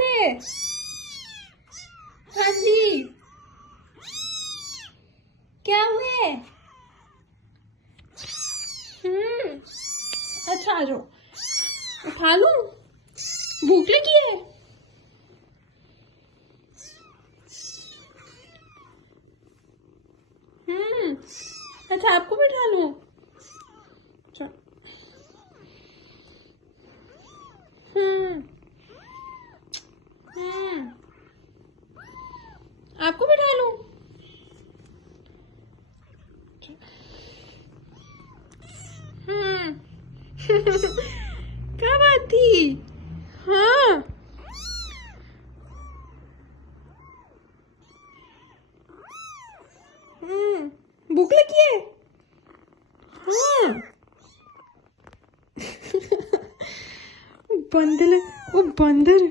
बात है? हाँ जी, क्या हुए? अच्छा आ जाओ, उठा लूं? भूख लगी है? अच्छा आपको बैठा लूं? चल। आपको बैठा लूं? क्या बात थी? हाँ, भूख लगी है? हाँ। बंदर, वो बंदर